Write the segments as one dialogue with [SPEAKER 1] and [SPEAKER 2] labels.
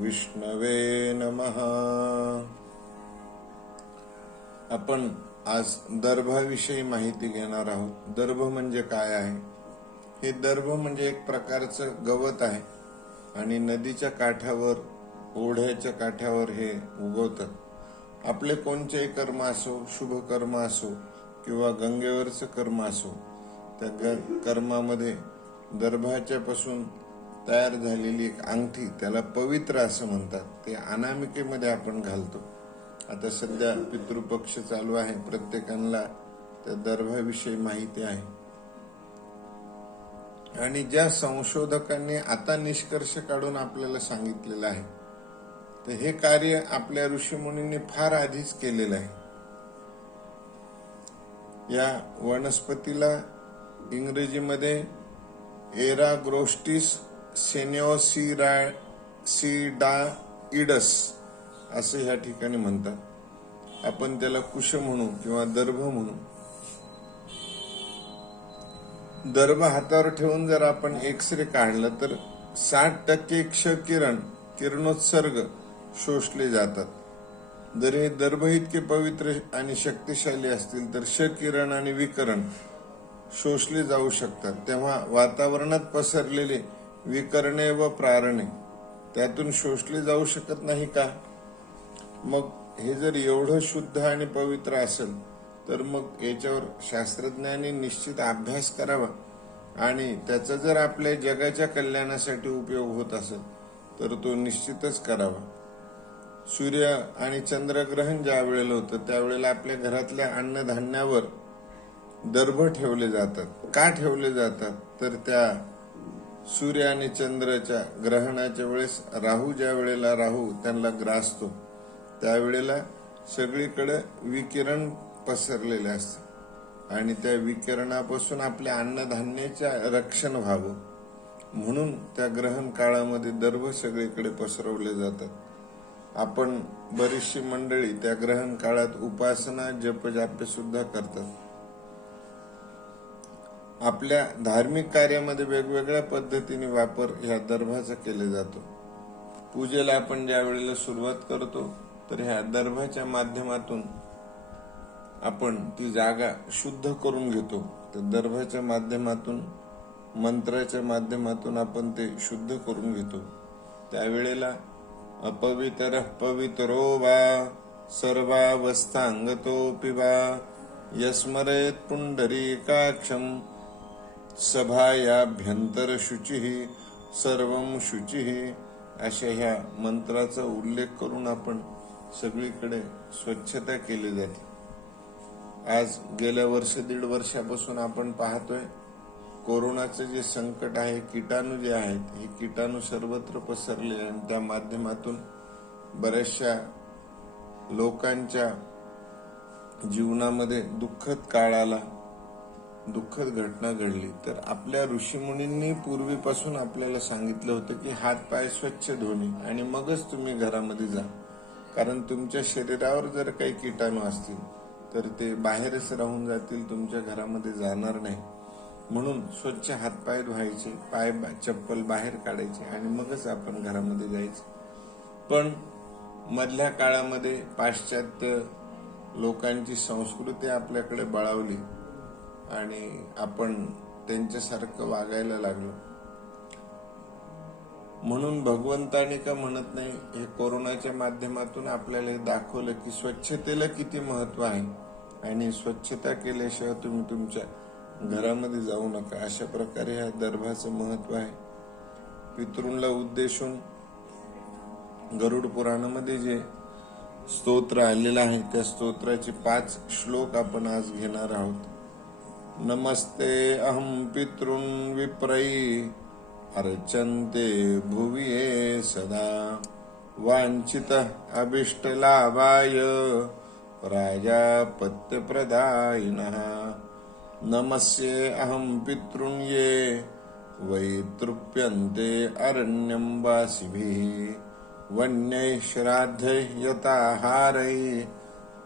[SPEAKER 1] विष्णवे नमः. आपण आज दर्भाविषयी माहिती घेणार आहोत. दर्भ म्हणजे काय आहे? हे दर्भ म्हणजे एक प्रकारचं गवत आहे आणि नदीच्या काठावर ओढ्याच्या काठावर हे उगवतात. आपले कोणतेही कर्म असो शुभ कर्म असो किंवा गंगेवरचं कर्म असो त्या कर्मामध्ये दर्भाच्या पासून तयार झालेली एक अंगठी त्याला पवित्र असं म्हणतात. ते अनामिकेमध्ये आपण घालतो. आता सध्या पितृपक्ष चालू आहे. प्रत्येकाला त्या दर्भाविषयी माहिती आहे. आणि ज्या संशोधकांनी आता निष्कर्ष काढून आपल्याला सांगितलेलं आहे तर हे कार्य आपल्या ऋषीमुनींनी फार आधीच केलेलं आहे. या वनस्पतीला इंग्रजीमध्ये एराग्रोस्टिस सेनिओसिडाइडस असं ह्या ठिकाणी म्हणतात. आपण त्याला कुश म्हणू किंवा दर्भ म्हणू. दर्भ हातावर ठेवून जर आपण एक्स रे काढलं तर साठ टक्के क्ष किरण किरणोत्सर्ग शोषले जातात. जर हे दर्भ इतके पवित्र आणि शक्तिशाली असतील तर श किरण आणि विकरण शोषले जाऊ शकतात. तेव्हा वातावरणात पसरलेले विकरणे व प्रारणे त्यातून शोषले जाऊ शकत नाही का? मग हे जर एवढं शुद्ध आणि पवित्र असेल तर मग याच्यावर शास्त्रज्ञांनी निश्चित अभ्यास करावा. आणि त्याचा जर आपल्या जगाच्या कल्याणासाठी उपयोग होत असेल तर तो निश्चितच करावा. सूर्य आणि चंद्रग्रहण ज्या वेळेला होतं त्यावेळेला आपल्या घरातल्या अन्नधान्यावर दर्भ ठेवले जातात. का ठेवले जातात? तर त्या सूर्य आणि चंद्राच्या ग्रहणाच्या वेळेस राहू ज्या वेळेला राहू त्यांना ग्रासतो त्यावेळेला सगळीकडे विकिरण पसरलेले असतं. आणि त्या विकिरणापासून आपल्या अन्नधान्याच्या रक्षण व्हावं. म्हणून त्या ग्रहण काळामध्ये दर्भ सगळीकडे पसरवले जातात. आपण बरीचशी मंडळी त्या ग्रहण काळात उपासना जपजाप्य सुद्धा करतात. आपल्या धार्मिक कार्यामध्ये वेगवेगळ्या पद्धतीने वापर ह्या दर्भाचा केले जातो. पूजेला आपण ज्या वेळेला सुरुवात करतो तर ह्या दर्भाच्या माध्यमातून आपण ती जागा शुद्ध करून घेतो. तर दर्भाच्या माध्यमातून मंत्राच्या माध्यमातून आपण ते शुद्ध करून घेतो. त्यावेळेला अपवित्र पवित्रो वा सर्वावस्थांगतो वा यस्मरेत पुंडरीकाक्षम सभायाभ्यंतर शुची सर्व शुची अशा ह्या मंत्राचा उल्लेख करून आपण सगळीकडे स्वच्छता केली जाते. आज गेल्या वर्ष दीड वर्षापासून आपण पाहतोय कोरोनाचं जे संकट आहे किटाणू जे आहेत हे किटाणू सर्वत्र पसरले आणि त्या माध्यमातून बऱ्याचशा लोकांच्या जीवनामध्ये दुःखद काळ आला. दुःखद घटना घडली तर आपल्या ऋषीमुनींनी पूर्वीपासून आपल्याला सांगितलं होतं की हात पाय स्वच्छ धुणे आणि मगच तुम्ही घरामध्ये जा. कारण तुमच्या शरीरावर जर काही किटाणू असतील तर ते बाहेरच राहून जातील तुमच्या घरामध्ये जाणार नाही. म्हणून स्वच्छ हातपाय धुवायचे पाय चप्पल बाहेर काढायचे आणि मगच आपण घरामध्ये जायचं. पण मधल्या काळामध्ये पाश्चात्य लोकांची संस्कृती आपल्याकडे बळावली. आणि आपण त्यांच्यासारखं वागायला लागलो. म्हणून भगवंताने का म्हणत नाही हे कोरोनाच्या माध्यमातून आपल्याला दाखवलं की स्वच्छतेला किती महत्त्व आहे आणि स्वच्छता केल्याशिवाय तुम्ही तुमच्या घरामध्ये जाऊ नका. अशा प्रकारे ह्या दर्भाचं महत्त्व आहे. पितृंला उद्देशून गरुड पुराणामध्ये जे स्तोत्र आलेलं आहे त्या स्तोत्राचे पाच श्लोक आपण आज घेणार आहोत. नमस्ते अहम पितृन् विप्रई अर्चन्ते भुवि ये सदा। वाञ्छितः अभिष्टलाभाय प्राजापत्यप्रदायिनः। नमस्ये अहं पितॄन् ये वै तृप्यन्ते अरण्यं वासिभिः। वन्यैः श्राद्धैः यताहारैः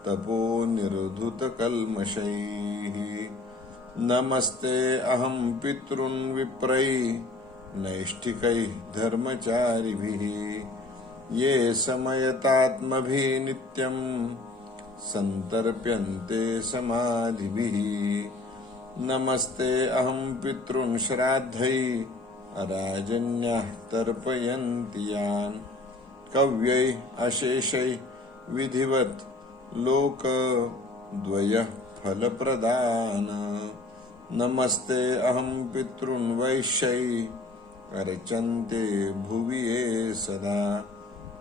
[SPEAKER 1] तपो निर्धुतकल्मषैः। नमस्ते अहं पितॄन् विप्रैः नैष्ठिकैः धर्मचारिभिः। ये समयतात्मभिः नित्यम् सन्तर्प्यन्ते समाधिभिः। नमस्ते अहं पितॄन् श्राद्धै राजन्यः तर्पयन्ति यान्। कव्यैः अशेषैः विधिवत् लोकद्वयः। फलप्रदान। नमस्ते अहं पितॄन् वैश्यै। अर्चन्ते भुवि ये सदा।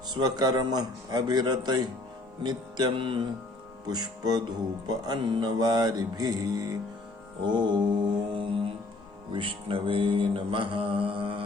[SPEAKER 1] स्वकर्म अभिरतै नित्यं। पुष्पधूप अन्नवारिभिः। ॐ विष्णवे नमः।